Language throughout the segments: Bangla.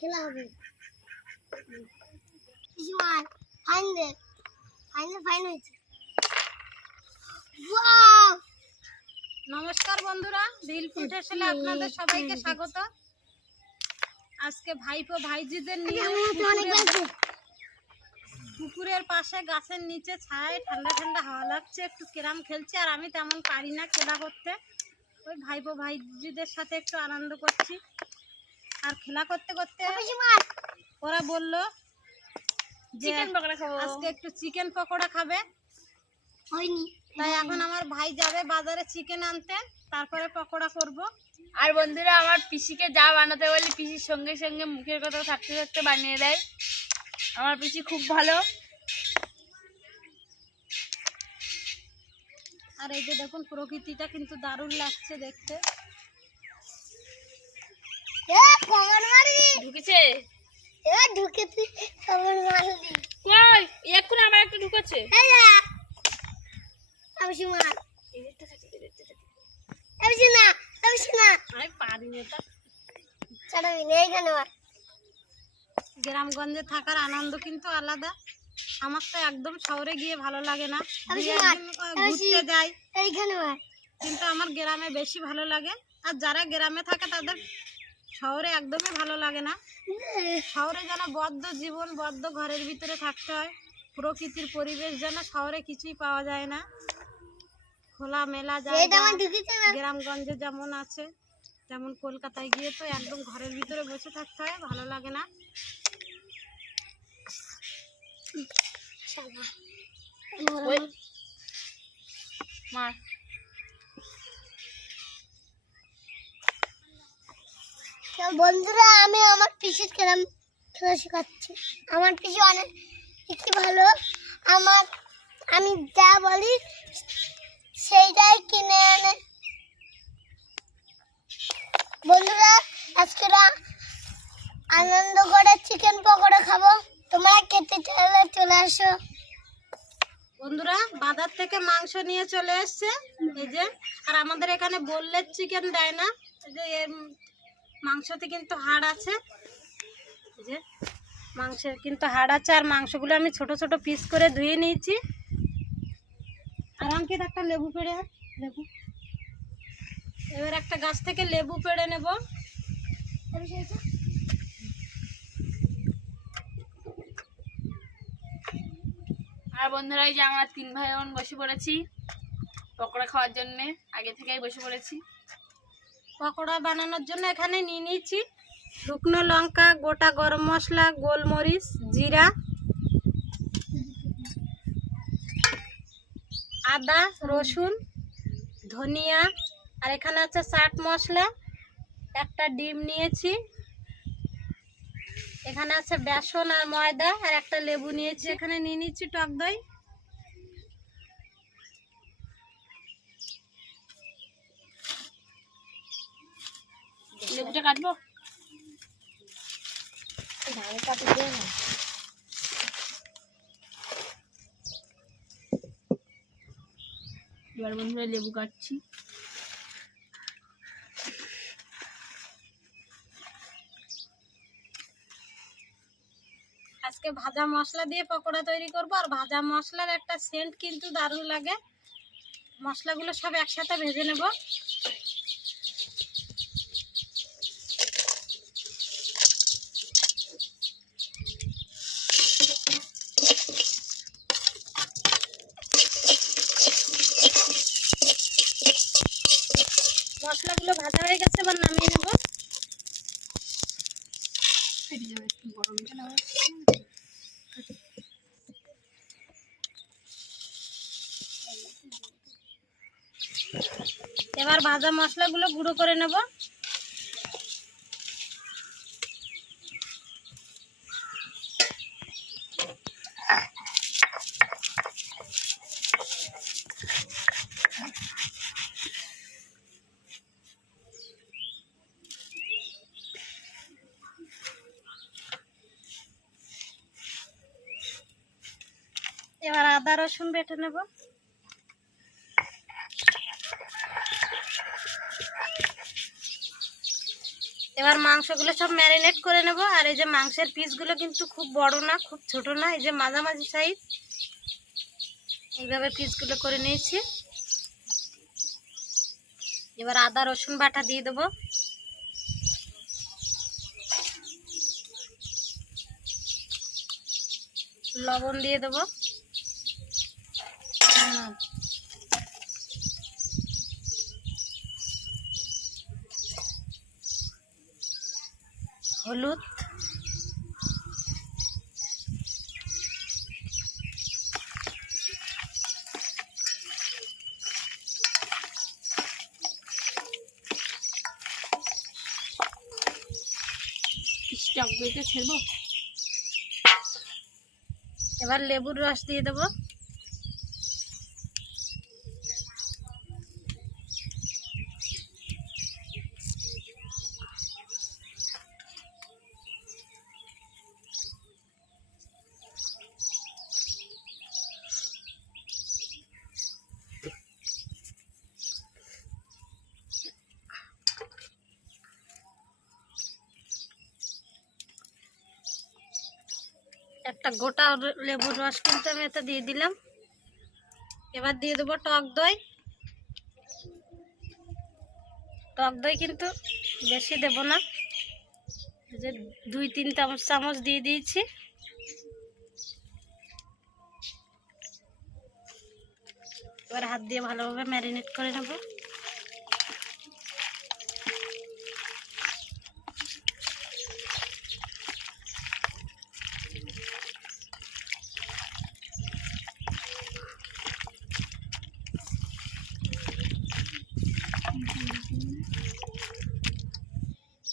খেলা হবে পিসিমার ফাইন হয়েছে নমস্কার বন্ধুরা দিল ফুটেশনে আপনাদের সবাইকে স্বাগত। আজকে ভাইপো ভাইজিদের নিয়ে পুকুরের- পাশে গাছের নিচে ছায় ঠান্ডা ঠান্ডা হাওয়া লাগছে একটু কেরাম খেলছি আর আমি তেমন পারি না খেলা করতে। ওই ভাইপো ভাইজিদের সাথে একটু আনন্দ করছি। আর খেলা করতে করতে ওরা বলল যে চিকেন পকোড়া আজকে একটু চিকেন পকোড়া খাবে। হয়নি। তাই এখন আমার ভাই যাবে বাজারে চিকেন আনতে। তারপরে পকোড়া করব। আর বন্ধুরা আমার পিসিকে যা বানাতে বলি পিসির সঙ্গে সঙ্গে মুখের কথা থাকতে থাকতে বানিয়ে দেয়। আমার পিসি খুব ভালো। আর এই যে দেখুন প্রকৃতিটা কিন্তু দারুণ লাগছে দেখতে। এ কমন মারবি ঢুকেছে? এ ঢুকে কমন মারবি কই? এক্ষুনি আমার একটা ঢুকেছে। এই যা। পিসিমার পিসি না পিসি না। আমি পারি না তা ছাড়বি না এইখানে মার গ্রামগঞ্জে থাকার আনন্দ কিন্তু আলাদা। আমার তো একদম শহরে গিয়ে ভালো লাগে না। ঘুরতে যাই। এইখানে কিন্তু আমার গ্রামে বেশি ভালো লাগে। আর যারা গ্রামে থাকে তাদের শহরে একদমই ভালো লাগে না। শহরে যেন বদ্ধ জীবন বদ্ধ ঘরের ভিতরে থাকতে হয়। প্রকৃতির পরিবেশ যেন শহরে কিছুই পাওয়া যায় না। খোলা মেলা গ্রামগঞ্জে যেমন আছে তেমন কলকাতায় গিয়ে তো একদম ঘরের ভিতরে বসে থাকতে হয় ভালো লাগে না। মার। বন্ধুরা আমি আমার পিসির কেরাম খেলা শেখাচ্ছি। আমার পিসি অনেক কি ভালো, আমার আমি যা বলি সেইটাই কিনে আনে বন্ধুরা, আজকে আনন্দ করে চিকেন পকোড়া খাব। তোমরা খেতে চাইলে চলে আসো। বন্ধুরা, বাজার থেকে মাংস নিয়ে চলে এসছে। এই যে, আর আমাদের এখানে বললে চিকেন দেয় না। এই যে মাংসতে কিন্তু হাড় আছে। যে, মাংসের কিন্তু হাড় আছে আর মাংসগুলো আমি ছোট ছোট পিস করে ধুয়ে নিয়েছি। আর অঙ্কিত একটা লেবু পেড়ে লেবু। এবার একটা গাছ থেকে লেবু পেড়ে নেব। আর বন্ধুরা, এই যে আমরা তিন ভাই বোন বসে পড়েছি পকোড়া খাওয়ার জন্যে, আগে থেকেই বসে পড়েছি। পকোড়া বানানোর জন্য এখানে নিয়ে নিয়েছি শুকনো লঙ্কা, গোটা গরম মশলা, গোলমরিচ, জিরা, আদা, রসুন, ধনিয়া, আর এখানে আছে চাট মশলা, একটা ডিম নিয়েছি। এখানে আছে বেসন আর ময়দা, আর একটা লেবু নিয়েছি। এখানে নিয়ে নিচ্ছি টক দই। লেবুটা কাটবো? এবার বন্ধুরা লেবু কাটছি। আজকে ভাজা মশলা দিয়ে পকোড়া তৈরি করব, আর ভাজা মশলার একটা সেন্ট কিন্তু দারুণ লাগে। মশলাগুলো সব একসাথে ভেজে নেব। মশলাগুলো ভাজা হয়ে গেছে এবার নামিয়ে নেব। এবার ভাজা মশলাগুলো গুঁড়ো করে নেব এবার আদা রসুন বেটে নেব। এবার মাংসগুলো সব ম্যারিনেট করে নেব। আর এই যে মাংসের পিসগুলো কিন্তু খুব বড় না, খুব ছোট না, এই যে মাঝামাঝি সাইজ। এইভাবে পিসগুলো করে নিয়েছি। এবার আদা, রসুন বাটা দিয়ে দেবো। লবণ দিয়ে দেবো। হলুদ। টক দইটা ছেড়বো। এবার লেবুর রস দিয়ে দেবো। একটা গোটা লেবুর রস কিন্তু আমি এটা দিয়ে দিলাম। এবার দিয়ে দেবো টক দই। টক দই কিন্তু বেশি দেব না। যে দুই তিন চামচ চামচ দিয়ে দিয়েছি। এবার হাত দিয়ে ভালোভাবে ম্যারিনেট করে নেব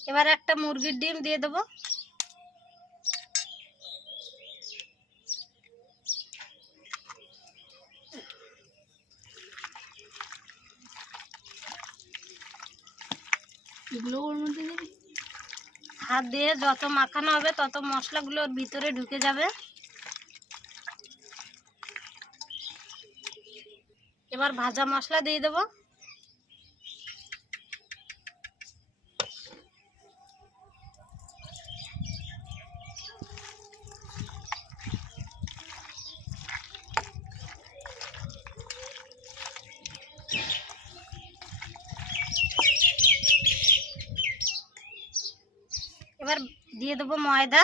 এবার একটা মুরগির ডিম দিয়ে দেবো। এগুলো ওর মধ্যে দিবি? হাত দিয়ে যত মাখানো হবে তত মশলাগুলো ওর ভিতরে ঢুকে যাবে। এবার ভাজা মশলা দিয়ে দেবো এবার দিয়ে দেবো ময়দা।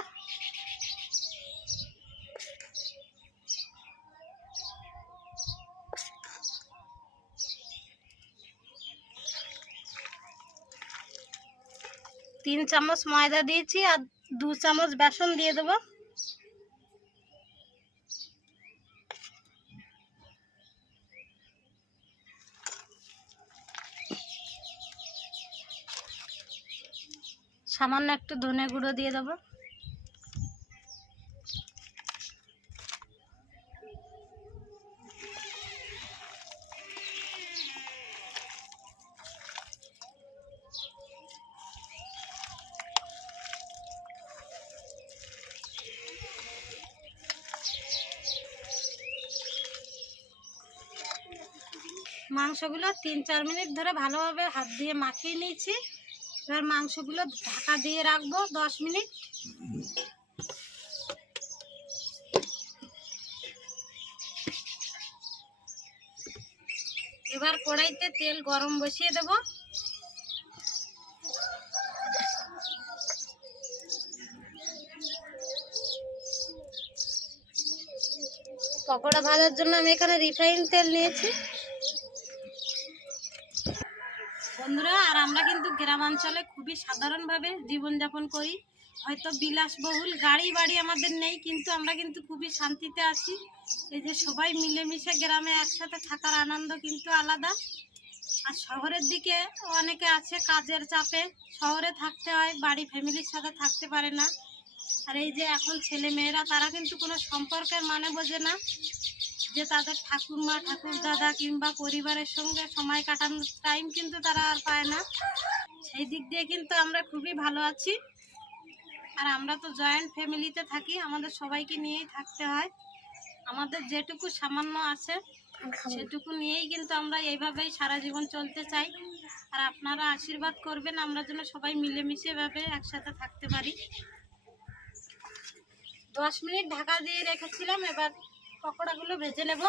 তিন চামচ ময়দা দিয়েছি আর দু চামচ বেসন দিয়ে দেবো। সামান্য একটু ধনে গুঁড়ো দিয়ে দেবো। মাংসগুলো তিন চার মিনিট ধরে ভালোভাবে হাত দিয়ে মাখিয়ে নিয়েছি। এবার মাংসগুলো ঢাকা দিয়ে রাখব দশ মিনিট। এবার কড়াইতে তেল গরম বসিয়ে দেব। পকোড়া ভাজার জন্য আমি এখানে রিফাইন তেল নিয়েছি। বন্ধুরা, আর আমরা কিন্তু গ্রামাঞ্চলে খুবই সাধারণভাবে জীবনযাপন করি। হয়তো বিলাসবহুল গাড়ি বাড়ি আমাদের নেই, কিন্তু আমরা কিন্তু খুবই শান্তিতে আছি। এই যে সবাই মিলেমিশে গ্রামে একসাথে থাকার আনন্দ কিন্তু আলাদা। আর শহরের দিকে অনেকে আছে কাজের চাপে, শহরে থাকতে হয়, বাড়ি ফ্যামিলির সাথে থাকতে পারে না। আর এই যে এখন ছেলে মেয়েরা তারা কিন্তু কোনো সম্পর্কের মানে বোঝে না। যে তাদের ঠাকুরমা ঠাকুর দাদা কিংবা পরিবারের সঙ্গে সময় কাটানোর টাইম কিন্তু তারা আর পায় না। সেই দিক দিয়ে কিন্তু আমরা খুবই ভালো আছি। আর আমরা তো জয়েন্ট ফ্যামিলিতে থাকি, আমাদের সবাইকে নিয়েই থাকতে হয়। আমাদের যেটুকু সামান্য আছে। সেটুকু নিয়েই কিন্তু আমরা এইভাবেই সারা জীবন চলতে চাই। আর আপনারা আশীর্বাদ করবেন, আমরা যেন সবাই মিলেমিশে এভাবে একসাথে থাকতে পারি। দশ মিনিট ঢাকা দিয়ে রেখেছিলাম, এবার পকোড়াগুলো ভেজে নেব।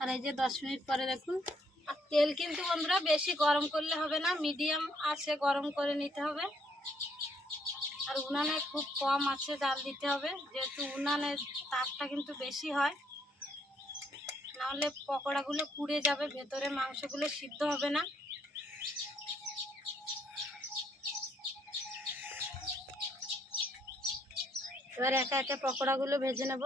আর এই যে দশ মিনিট পরে দেখুন। আর তেল কিন্তু বন্ধুরা বেশি গরম করলে হবে না, মিডিয়াম আছে গরম করে নিতে হবে। আর উনানে খুব কম আছে জাল দিতে হবে, যেহেতু উনানের তাপটা কিন্তু বেশি হয়। নাহলে পকোড়াগুলো পুড়ে যাবে, ভেতরে মাংসগুলো সিদ্ধ হবে না। এবার একা একা পকোড়াগুলো ভেজে নেব।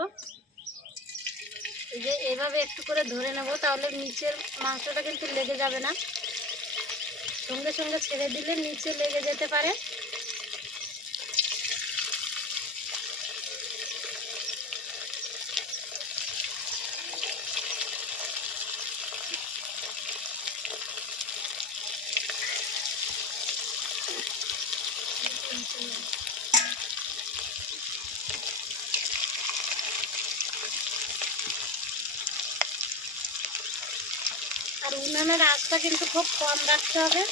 এই যে এভাবে একটু করে ধরে নেব, তাহলে নিচের মাংসটা কিন্তু লেগে যাবে না। সঙ্গে সঙ্গে ছেড়ে দিলে নিচে লেগে যেতে পারে। উনানের আঁচটা কিন্তু খুব কম রাখতে হবে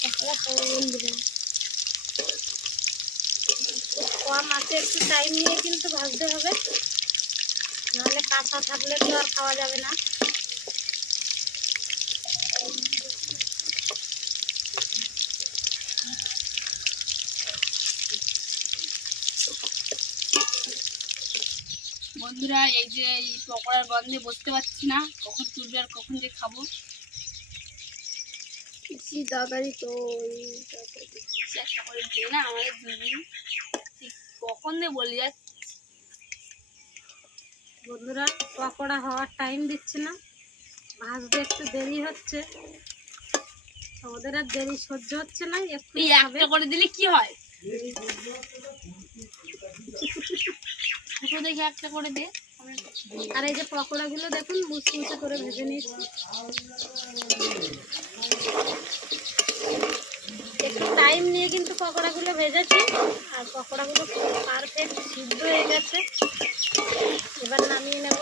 পকোড়া খাব বন্ধুরা কম আছে একটু টাইম নিয়ে কিন্তু ভাজতে হবে। নাহলে কাঁচা থাকলে তো আর খাওয়া যাবে না। বন্ধুরা এই যে এই পকোড়ার গন্ধে বসতে পারছি না কখন তুলবে আর কখন যে খাব। তাড়াতাড়ি তো একটা করে দিয়ে না আমাদের দুদিন ঠিক কখন দিয়ে বলি যাক বন্ধুরা পকোড়া হওয়ার টাইম দিচ্ছে না। ভাজতে একটু দেরি হচ্ছে। ওদের আর দেরি সহ্য হচ্ছে না একটু একটা করে দিলে কি হয়? দেখে একটা করে দে। আর এই যে পকোড়াগুলো দেখুন মুচমুচে করে ভেজে নিচ্ছি টাইম নিয়ে কিন্তু পকোড়াগুলো ভেজেছি। আর পকোড়াগুলো পারফেক্ট সিদ্ধ হয়ে গেছে। এবার নামিয়ে নেব।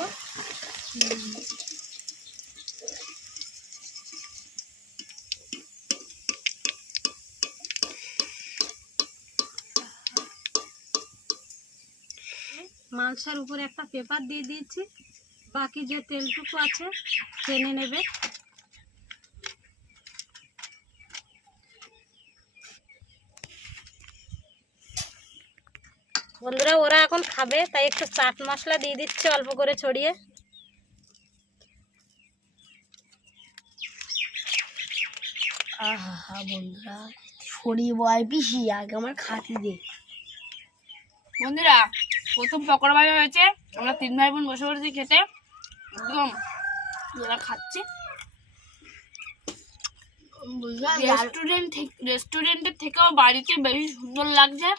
মাংসের উপরে একটা পেপার দিয়ে দিয়েছি। বাকি যে তেলটুকু আছে, টেনে নেবে বন্ধুরা ওরা এখন খাবে তাই একটু চাট মশলা দিয়ে দিচ্ছে অল্প করে ছড়িয়ে। আহা বন্ধুরা ছড়িয়ে বয় পিসি আগে আমার খাতে দে। বন্ধুরা প্রথম পকোড়া ভাজা হয়েছে। আমরা তিন ভাই বোন বসে পড়েছি খেতে। একদম ওরা খাচ্ছি। রেস্টুরেন্ট রেস্টুরেন্টের থেকেও বাড়িতে বেশি সুন্দর লাগছে।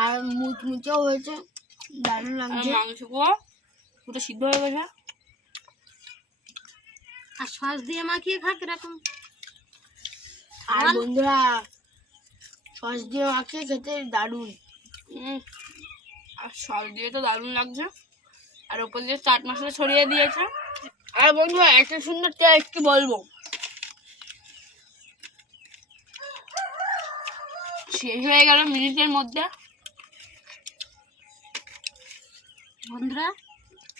আর মুচমুচেও হয়েছে। দারুণ লাগছে। মাংসগুলো পুরো সিদ্ধ হয়ে গেছে। আর সস দিয়ে মাখিয়ে খাক এরকম। আর বন্ধুরা সস দিয়ে মাখিয়ে খেতে দারুণ। আর সস দিয়ে তো দারুণ লাগছে। আর ওপর দিয়ে চাট মশলা ছড়িয়ে দিয়েছে। আর বন্ধুরা এত সুন্দর টেস্ট কি বলব? শেষ হয়ে গেল মিনিটের মধ্যে। বন্ধুরা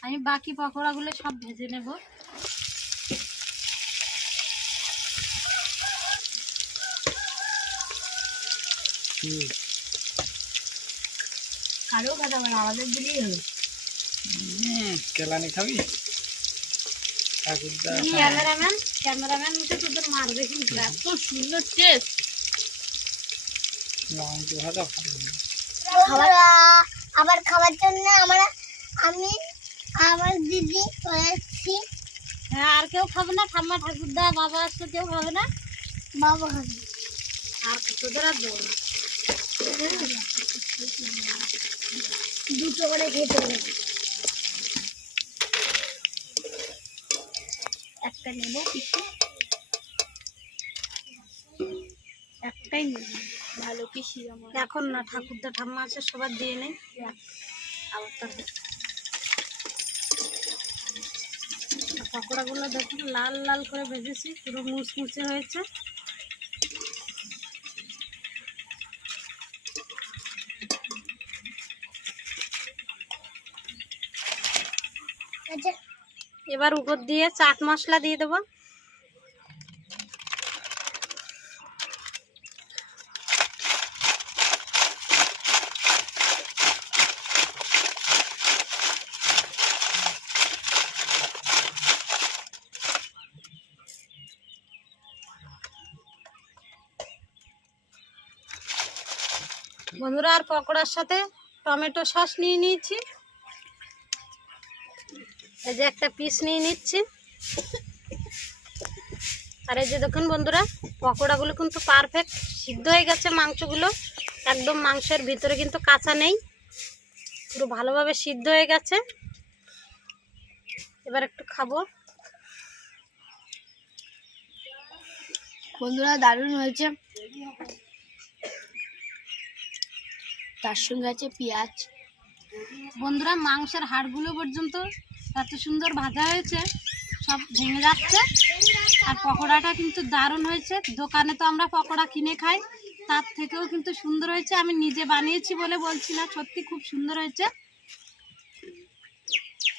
আমি বাকি পকোড়াগুলো সব ভেজে নেব। আরও খাতে হবে না আমাদের দিলেই হবে কেলানি খাবি? ক্যামেরাম্যান ক্যামেরাম্যান উঠে তোদের মারবে কিন্তু এত সুন্দর টেস্ট আবার খাবার জন্য আমরা আমি আমার দিদি এসেছি হ্যাঁ আর কেউ খাবে না? ঠাম্মা ঠাকুরদা বাবা আসছে কেউ খাবে না? বাবা খাবে। আর তোদের আর দেবো দুটো করে খেতে হবে। একটা নেব পিসি একটাই নেব। ভালো আমার। এখন না ঠাকুরদা ঠাম্মা আছে সবার দিয়ে নেই। আবার তারপর পকোড়াগুলো দেখুন লাল লাল করে ভেজেছি পুরো মুচমুচে হয়েছে। এবার উপর দিয়ে চাট মশলা দিয়ে দেবো। বন্ধুরা আর পকোড়ার সাথে টমেটো সস নিয়ে নিয়েছি। এই যে একটা পিস নিয়ে নিচ্ছি। আর এই যে দেখুন বন্ধুরা, পকোড়াগুলো কিন্তু পারফেক্ট সিদ্ধ হয়ে গেছে মাংসগুলো। একদম মাংসের ভিতরে কিন্তু কাঁচা নেই। পুরো ভালোভাবে সিদ্ধ হয়ে গেছে। এবার একটু খাব। বন্ধুরা, দারুণ হয়েছে। তার সঙ্গে আছে পেঁয়াজ। বন্ধুরা, মাংসের হাড়গুলো পর্যন্ত এত সুন্দর ভাজা হয়েছে, সব ভেঙে যাচ্ছে। আর পকোড়াটা কিন্তু দারুণ হয়েছে। দোকানে তো আমরা পকোড়া কিনে খাই, তার থেকেও কিন্তু সুন্দর হয়েছে। আমি নিজে বানিয়েছি বলে বলছি না, সত্যি খুব সুন্দর হয়েছে।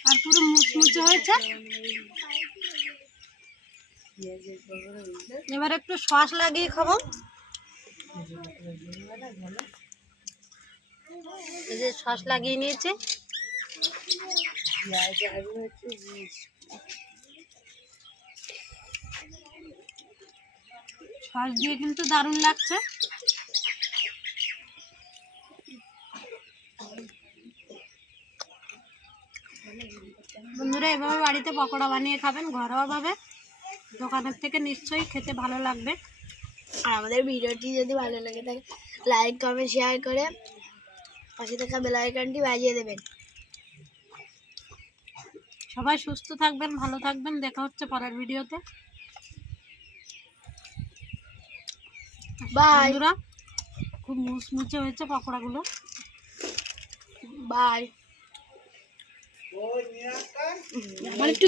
আর পুরো মুচমুচে হয়েছে। এবার একটু সস লাগিয়ে খাব। এই যে সস লাগিয়ে নিয়েছে। সস দিয়ে কিন্তু দারুণ লাগছে। বন্ধুরা এভাবে বাড়িতে পকোড়া বানিয়ে খাবেন ঘরোয়াভাবে দোকানের থেকে নিশ্চয়ই খেতে ভালো লাগবে। আর আমাদের ভিডিওটি যদি ভালো লেগে থাকে লাইক কমেন্ট শেয়ার করে পাশে থাকা বেল আইকনটি বাজিয়ে দেবেন। সবাই সুস্থ থাকবেন ভালো থাকবেন। দেখা হচ্ছে পরের ভিডিওতে। বাই বন্ধুরা খুব মুচমুচে হয়েছে পকোড়াগুলো। বাই আমার একটু